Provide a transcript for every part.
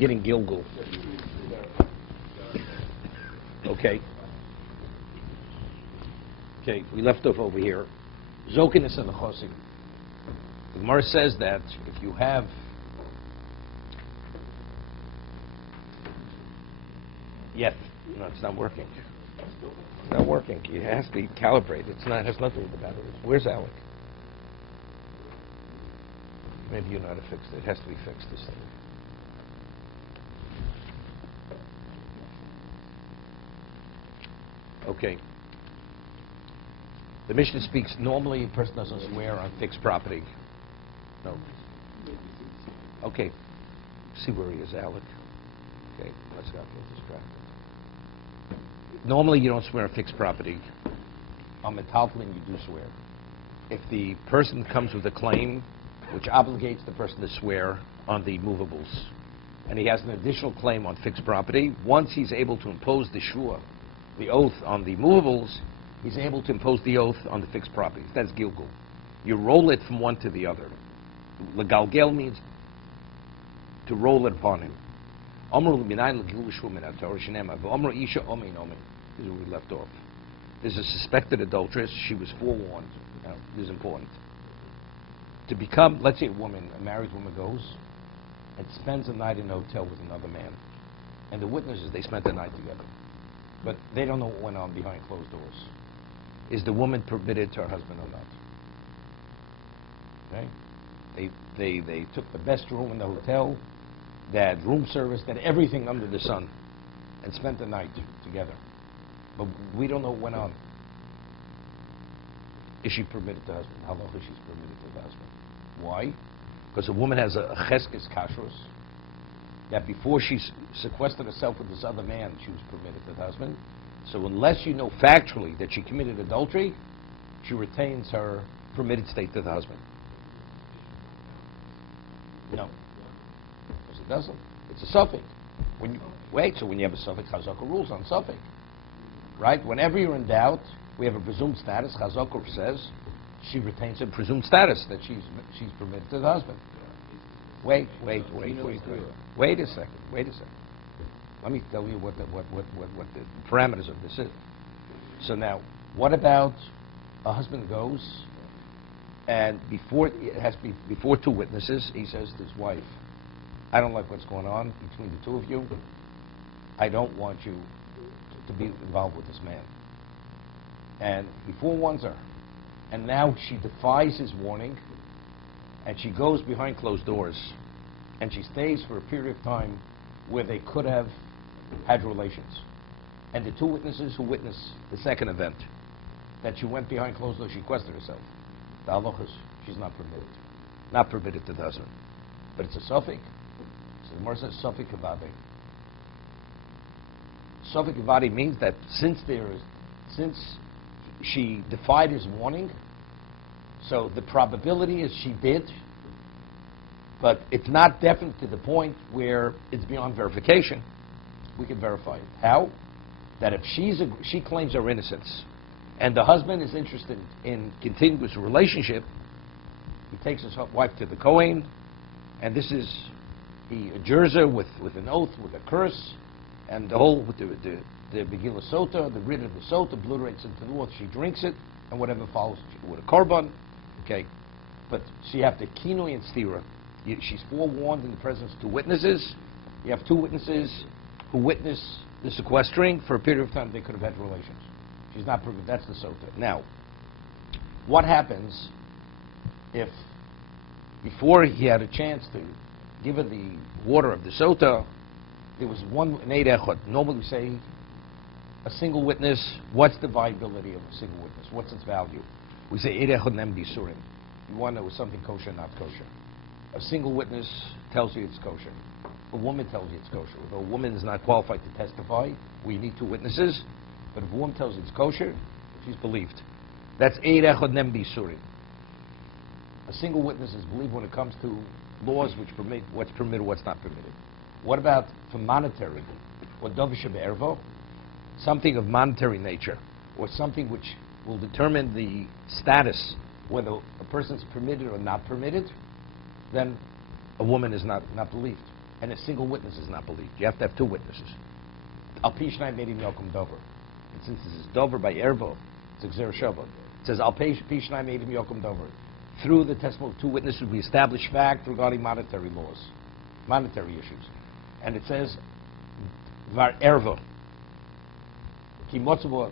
getting Gilgul. Okay. Okay, we left off over here. Zokinus and the Chosim. The Gemara says that if you have no, it's not working. It's not working. It has to be calibrated. It's not. It has nothing about it. Where's Alec? Maybe you know how to fix it. It has to be fixed. This thing. Okay. The Mishnah speaks. Normally, a person doesn't swear on fixed property. No. Okay. See where he is, Alec. Okay. Let's not get distracted. Normally, you don't swear on fixed property. On metaltalin, you do swear. If the person comes with a claim which obligates the person to swear on the movables, and he has an additional claim on fixed property, once he's able to impose the shua, the oath on the movables, he's able to impose the oath on the fixed property. That's gilgul. You roll it from one to the other. Legalgel means to roll it upon him. This is where we left off. There's a suspected adulteress. She was forewarned. Now, this is important. To become, let's say a married woman goes and spends a night in a hotel with another man. And the witnesses, they spent the night together. But they don't know what went on behind closed doors. Is the woman permitted to her husband or not? Okay? They took the best room in the hotel. They had room service. They had everything under the sun. And spent the night together. But we don't know what went on. Is she permitted to husband? How long is she permitted to the husband? Why? Because a woman has a cheskes kashrus, that before she sequestered herself with this other man, she was permitted to the husband. So unless you know factually that she committed adultery, she retains her permitted state to the husband. No. Because it doesn't. It's a suffix. So when you have a suffix, Chazaka rules on suffix. Right? Whenever you're in doubt, we have a presumed status. Chazaka says she retains a presumed status that she's permitted to the husband. Wait a second. Let me tell you what the parameters of this is. So now, what about a husband goes and before two witnesses, he says to his wife, I don't like what's going on between the two of you. I don't want you to be involved with this man. And he forewarns her. And now she defies his warning, and she goes behind closed doors, and she stays for a period of time where they could have had relations. And the two witnesses who witnessed the second event, that she went behind closed doors, she questioned herself. The halachas, she's not permitted. Not permitted to the husband. But it's a suffix. So the Gemara says suffix kavade. Suffix kavade means that since she defied his warning, so the probability is she did, but it's not definite to the point where it's beyond verification. We can verify it. How? That if she claims her innocence, and the husband is interested in continuous relationship, he takes his wife to the Kohen, and this is he adjures her with an oath, with a curse, and the whole with the Begillah Sota, the rid of the Sota, obliterates into the water. She drinks it, and whatever follows with a korban. Okay, but so you have the kinui and stira. She's forewarned in the presence of two witnesses. You have two witnesses who witness the sequestering for a period of time. They could have had relations. She's not proven. That's the Sota. Now, what happens if before he had a chance to give her the water of the Sota, there was an Eid Echad. Normally we say a single witness. What's the viability of a single witness? What's its value? We say Eid Echad nem bisurim. You want to know is something kosher, not kosher. A single witness tells you it's kosher. A woman tells you it's kosher. Although a woman is not qualified to testify, we need two witnesses. But if a woman tells you it's kosher, she's believed. That's Eid Echad nem bisurim. A single witness is believed when it comes to laws which permit what's permitted, what's not permitted. What about for monetary? Or dovisha be'ervo? Something of monetary nature, or something which will determine the status, whether a person is permitted or not permitted, then a woman is not believed. and a single witness is not believed. You have to have two witnesses. Al pi shnayim medim yokum dover. And since this is dover by ervo, it's a gzera shava. It says al pi shnayim medim yokum dover. Through the testimony of two witnesses, we establish fact regarding monetary laws, monetary issues. And it says var ervo. Ki motzav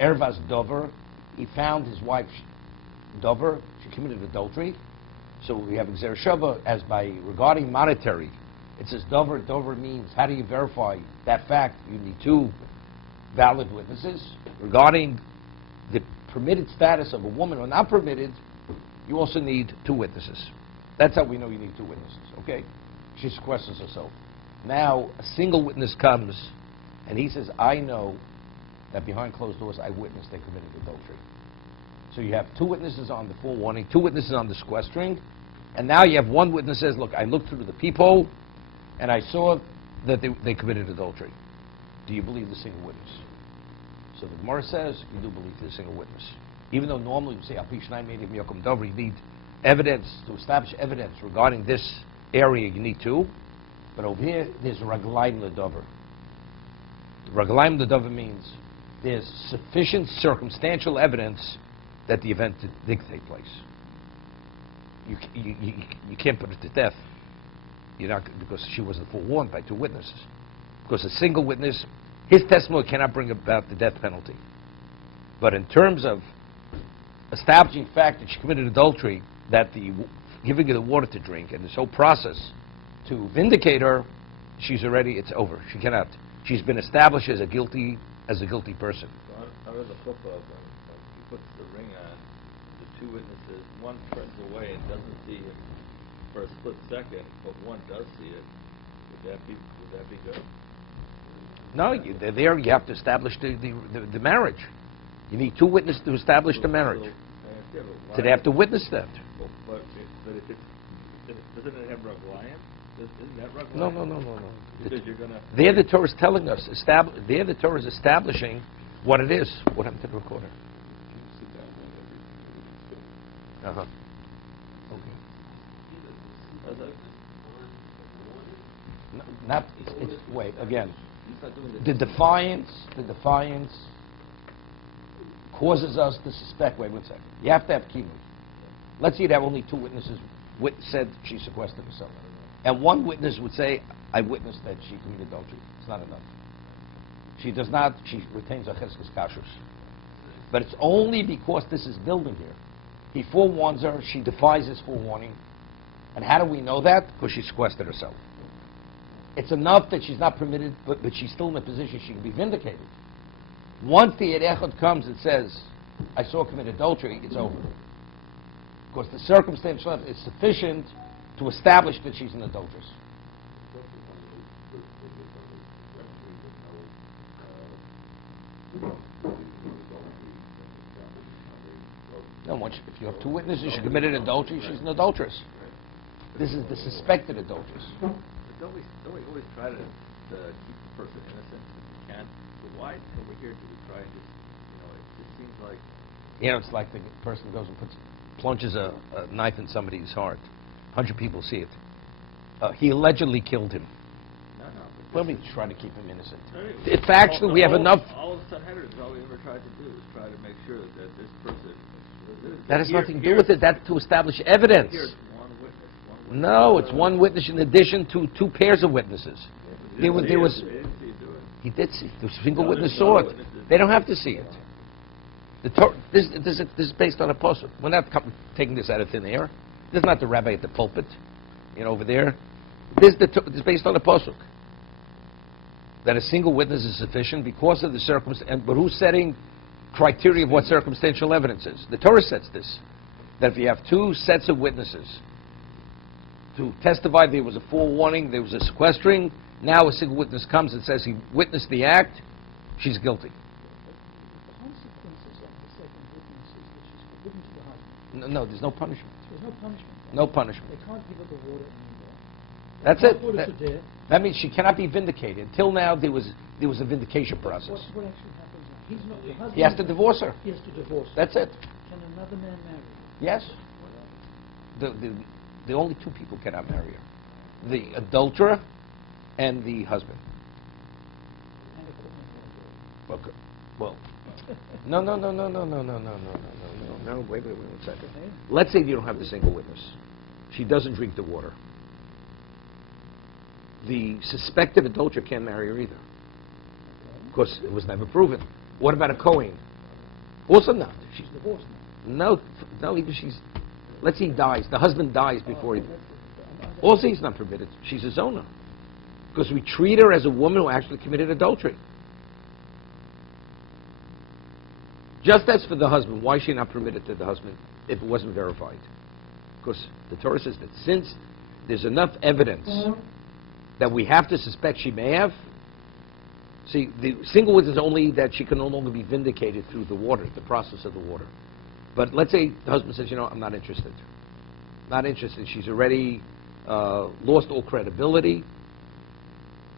ervas dover. He found his wife dover. She committed adultery. So we have gzera shava as by regarding monetary. It says dover. Dover means, how do you verify that fact? You need two valid witnesses. Regarding the permitted status of a woman or not permitted, you also need two witnesses. That's how we know you need two witnesses, okay? She sequesters herself. Now, a single witness comes, and he says, I know that behind closed doors I witnessed they committed adultery. So you have two witnesses on the forewarning, two witnesses on the sequestering, and now you have one witness says, look, I looked through the peephole, and I saw that they committed adultery. Do you believe the single witness? So the Gemara says, you do believe the single witness. Even though normally we say, Al pi shnayim medim yokum dover, you need evidence, to establish evidence regarding this area, you need two. But over here, there's raglaim ledover. Raglaim ledover means there's sufficient circumstantial evidence that the event did take place. You can't put it to death. You're not, because she wasn't forewarned by two witnesses. Because a single witness, his testimony cannot bring about the death penalty. But in terms of establishing the fact that she committed adultery, that giving her the water to drink and this whole process to vindicate her, it's over. She cannot. She's been established as a guilty person. So under the chuppah, he puts the ring on, the two witnesses, one turns away and doesn't see him for a split second, but one does see it. Would that be good? No, they're there. You have to establish the marriage. You need two witnesses to establish the marriage. So they have to witness that. But if doesn't it have raglayim? Isn't that raglayim? No. Because you're gonna. There the Torah is telling us. There the Torah is establishing what it is. What happened to the recorder? Okay. No, not. Wait again. The defiance causes us to suspect. Wait 1 second. You have to have kiddushin. Let's say you have only two witnesses said she sequestered herself, and one witness would say, "I witnessed that she committed adultery." It's not enough. She does not. She retains a cheskes kashrus. But it's only because this is building here. He forewarns her. She defies his forewarning. And how do we know that? Because she sequestered herself. It's enough that she's not permitted, but she's still in a position she can be vindicated. Once the Echad comes and says, I saw her commit adultery, it's over. Because the circumstantial evidence is sufficient to establish that she's an adulteress. No, if you have two witnesses, she committed adultery, she's an adulteress. This is the suspected adulteress. Don't we always try to keep the person innocent if we can? So why over here do we try and just, it seems like... It's like the person goes and plunges a knife in somebody's heart. 100 people see it. He allegedly killed him. No. Well, we try to keep him innocent. In fact, we have enough... All of Sanhedrin, all we ever tried to do is try to make sure that this person... That has nothing to do with it. That's to establish evidence. Here's one witness. No, it's one witness in addition to two pairs of witnesses. There was. He did see. The single witness saw it. They don't have to see it. This is based on a pasuk. We're not taking this out of thin air. This is not the rabbi at the pulpit, over there. This is based on a pasuk. That a single witness is sufficient because of the circumstance. But who's setting criteria of what circumstantial evidence is? The Torah sets this. That if you have two sets of witnesses to testify there was a forewarning, there was a sequestering, now a single witness comes and says he witnessed the act, she's guilty. The consequences of the second witness is that she's forbidden to the husband. No, there's no punishment. There's no punishment. No punishment. They can't give her the water anymore. That's They it. can't put her to death. That means she cannot be vindicated. Until now, there was a vindication process. What actually happens now? He's not the husband. He has to divorce her. He has to divorce her. That's it. Can another man marry her? Yes. The only two people cannot marry her. The adulterer and the husband. And a court. Okay. Well, no. Wait 1 second. Okay. Let's say you don't have the single witness. She doesn't drink the water. The suspected adulterer can't marry her either, because it was never proven. What about a Kohen? Also not. She's divorced now. No, even she's. Let's say he dies. The husband dies before he. That's it. Also, he's not permitted. She's his owner, because we treat her as a woman who actually committed adultery. Just as for the husband, why is she not permitted to the husband if it wasn't verified? Because the Torah says that since there's enough evidence that we have to suspect she may have. See, the single witness is only that she can no longer be vindicated through the water, the process of the water. But let's say the husband says, I'm not interested. Not interested. She's already lost all credibility.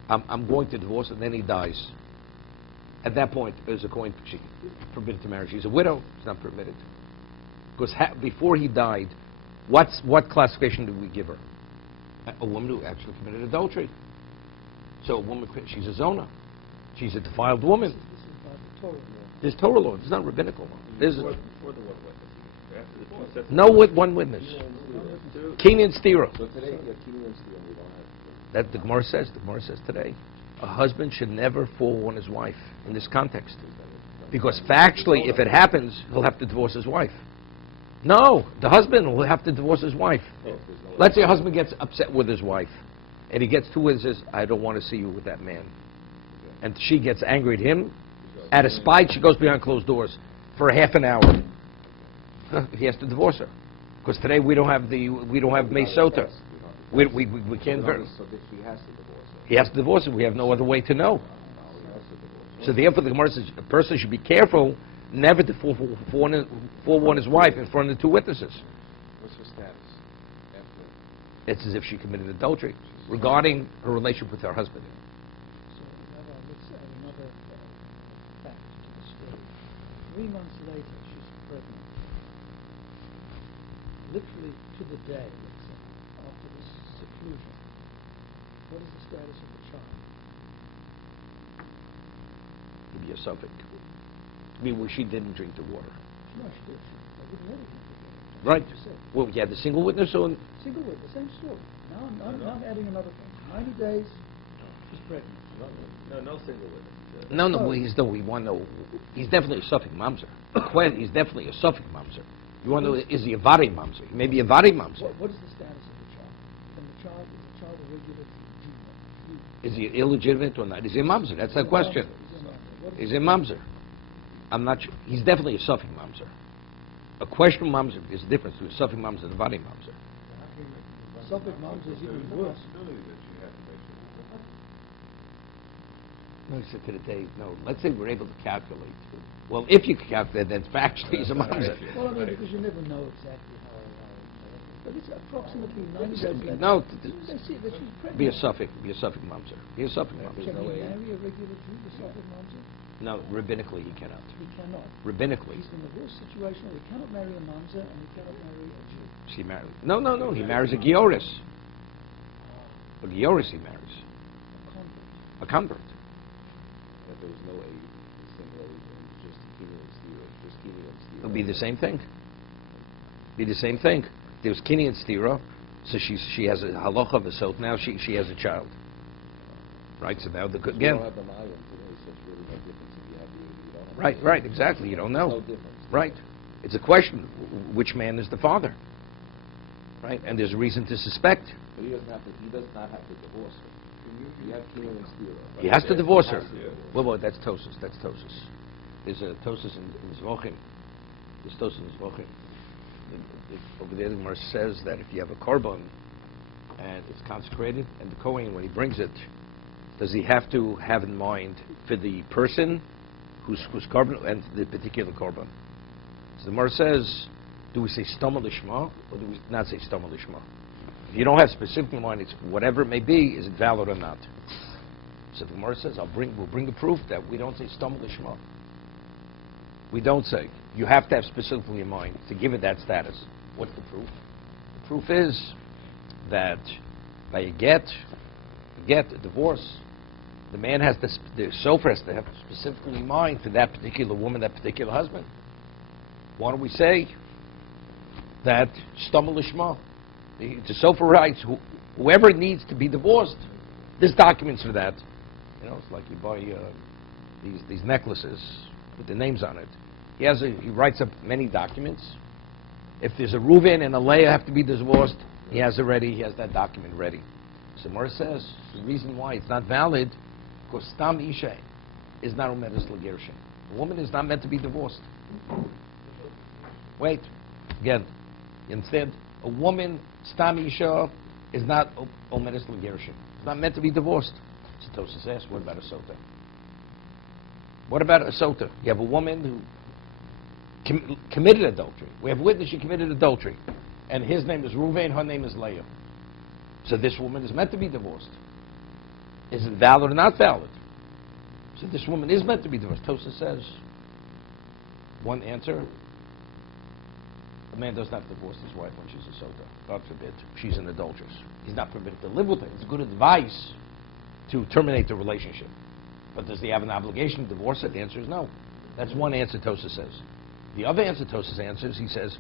I'm going to divorce her, and then he dies. At that point, there's a coin, she's permitted to marry. She's a widow, she's not permitted. Because before he died, what classification did we give her? A woman who actually committed adultery. So a woman, she's a zona. She's a defiled woman. This is by the Torah law. There's Torah law. It's not rabbinical law. There's Before the one witness. After the two sets of no one witness. two. Kenyan stira. So today, Kenyan stira, we don't have. That the Gemara says. The Gemara says today, a husband should never fall on his wife in this context, because factually, if it happens, he'll have to divorce his wife. No, the husband will have to divorce his wife. Let's say a husband gets upset with his wife, and he gets to her and says, "I don't want to see you with that man," and she gets angry at him. Out of spite, she goes behind closed doors for a half an hour. He has to divorce her, because today we don't have Mesota. We can't. So that she has to divorce her. He has to divorce her. We have no other way to know. So therefore, the Gemara says a person should be careful never to forewarn his wife in front of the two witnesses. What's her status after? It's as if she committed adultery regarding her relationship with her husband. So let's add another fact to the story. 3 months later, she's pregnant. Literally to the day, let's say, after this seclusion. What is the status of the child? It'd be a suffix. I mean, she didn't drink the water. No, she did. They wouldn't let her drink the water. Right. That's what you said. Well, you had the single witness on. Single witness, same story. Now I'm adding another thing. 90 days, she's pregnant. No single witness. No, we want to know. He's definitely a suffix mamzer. He's definitely a suffix mamzer. You want to know, is he a vari mamzer? He may be a vari mamzer. What is the status of the child? Is the child a regular juvenile? Is he illegitimate or not? Is he a mamzer? That's the question. Is he a mamzer? I'm not sure. He's definitely a suffix mamzer. A questionable mamzer is the difference between a suffix mamzer and a vari mamzer. Suffolk moms is even worse. No, he said to the day, no. Let's say we're able to calculate. Well, if you can calculate, then factually he's a mamzer. Well, I mean, because you never know exactly how. But it's approximately 90 days later. No, They see that she's pregnant. be a suffix mamzer. Be a suffix Can mamzer. he marry a regular Jew, the Suffolk moms? No, rabbinically he cannot. He cannot. Rabbinically. He's in a worse situation where he cannot marry a mamzer and he cannot marry a Jew. She marries. No. He marries a Gioris. A Gioris he marries. A convert. A convert. That there was no aid, single aid, and just Kenyan stira, just Kenyan stira. It'll be the same thing. Be the same thing. There was Kenyan stira, so she has a halacha of a sot. Now she has a child. Right. So now You again. don't have the Mayan today, so it's really no difference if you have the aid or you don't have the Right. aid. Exactly. You don't know. There's no difference. Right. It's a question. Which man is the father? Right. And there's a reason to suspect. But he does not have to divorce her. You have Kenyan stira. He has to divorce her. Yeah. Well, that's Tosus. That's Tosus. There's a Tosus in Zvochim. There's Tosus in Zvochim. Over there, the Gemara says that if you have a korban and it's consecrated, and the Kohen, when he brings it, does he have to have in mind for the person whose korban and the particular korban? So the Gemara says, do we say Stama Lishma or do we not say Stama Lishma? If you don't have specific in mind, it's whatever it may be, is it valid or not? So the Gemara says, we'll bring the proof that we don't say Stama Lishma. We don't say. You have to have specifically in mind to give it that status. What's the proof? The proof is that by a get get, a divorce, the man has to, the sofer has to have specifically in mind for that particular woman, that particular husband. Why don't we say that stumble lishma? The sofer writes, whoever needs to be divorced, there's documents for that. You know, it's like you buy these necklaces with the names on it. He writes up many documents. If there's a Reuven and a Leah have to be divorced, he has that document ready. So Gemara says the reason why it's not valid, because Stam Isha is not Umedes L'Gershin. A woman is not meant to be divorced. Wait, again, instead, a woman, Stam Isha, is not Umedes L'Gershin. It's not meant to be divorced. So Tosas asks, what about a Sota? What about a Sota? You have a woman who committed adultery. We have a witness she committed adultery. And his name is Reuven, her name is Leah. So this woman is meant to be divorced. Is it valid or not valid? So this woman is meant to be divorced. Tosa says, one answer, a man does not divorce his wife when she's a Sota. God forbid, she's an adulteress. He's not permitted to live with her. It's good advice to terminate the relationship. But does he have an obligation to divorce her? The answer is no. That's one answer Tosa says. The other answer Tosa answers, he says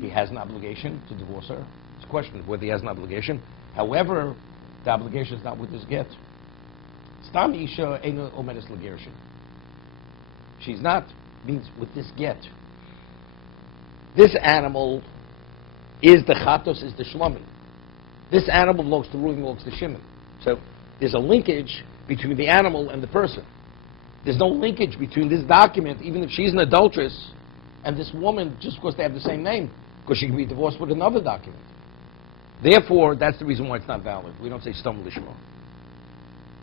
he has an obligation to divorce her. It's a question of whether he has an obligation. However, the obligation is not with his get. Stam Isha Eino Omedes L'Gershin. She's not, means with this get. This animal is the Chatos, is the Shlomim. This animal belongs to Reuven, belongs to Shimon. So there's a linkage between the animal and the person. There's no linkage between this document, even if she's an adulteress, and this woman, just because they have the same name, because she can be divorced with another document. Therefore, that's the reason why it's not valid. We don't say Stam Lishma.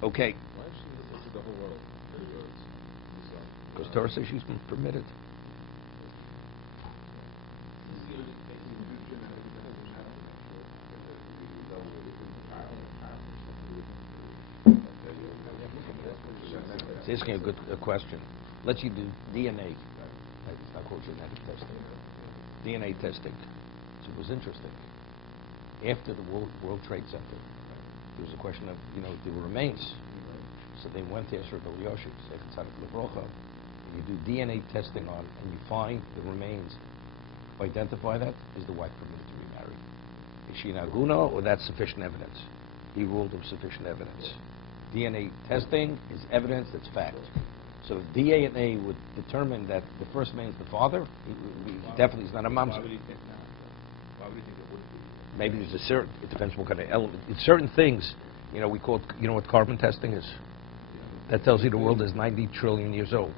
Okay. Why is she listening to the whole world? Because Torah says she's permitted. It's asking a question. Let's you do DNA. It's not called genetic testing. DNA testing. So it was interesting. After the World Trade Center, there was a question of, there were remains. So they went to Esher Bel Yoshev, you do DNA testing on, and you find the remains. Identify that, is the wife permitted to remarry? Is she an aguna, or that's sufficient evidence? He ruled of sufficient evidence. DNA testing is evidence that's fact. So if DNA would determine that the first man is the father, he definitely is not a mamzer. Why would you think not? Why would you think it would be? Maybe there's a certain, it depends what kind of element. It's certain things, we call it, what carbon testing is? That tells you the world is 90 trillion years old,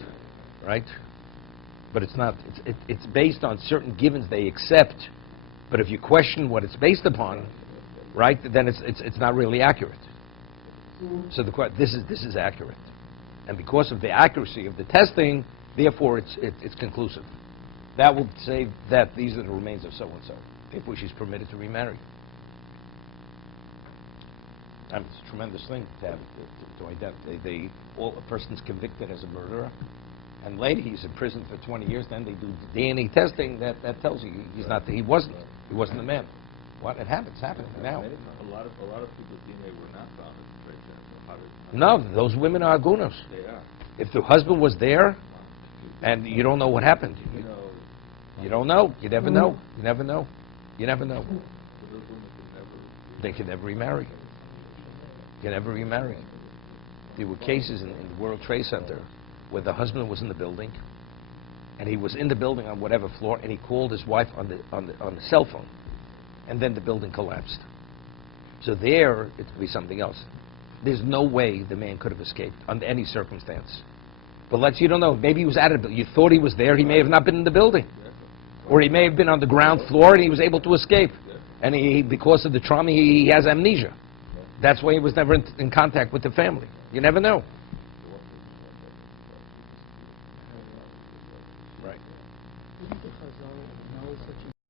right? But it's not, it's based on certain givens they accept, but if you question what it's based upon, right, then it's not really accurate. So this is accurate. And because of the accuracy of the testing, therefore it's conclusive. That will say that these are the remains of so-and-so. Therefore she's permitted to remarry. And it's a tremendous thing to have, to identify. A person's convicted as a murderer, and later he's in prison for 20 years, then they do DNA testing that tells you he wasn't the man. What? It happens, happening now. A lot of people's DNA were not found at the Trade Center. How did No, those women are agunos. they are? If the husband was there, and you don't know what happened. You don't know. You never know. You never know. You never know. So those women could never. They can never remarry. Can never remarry. There were cases in the World Trade Center where the husband was in the building, and he was in the building on whatever floor, and he called his wife on the cell phone, and then the building collapsed. So there, it could be something else. There's no way the man could have escaped under any circumstance. But you don't know. Maybe he was at it. You thought he was there. He may have not been in the building. Or he may have been on the ground floor and he was able to escape. And because of the trauma, he has amnesia. That's why he was never in contact with the family. You never know.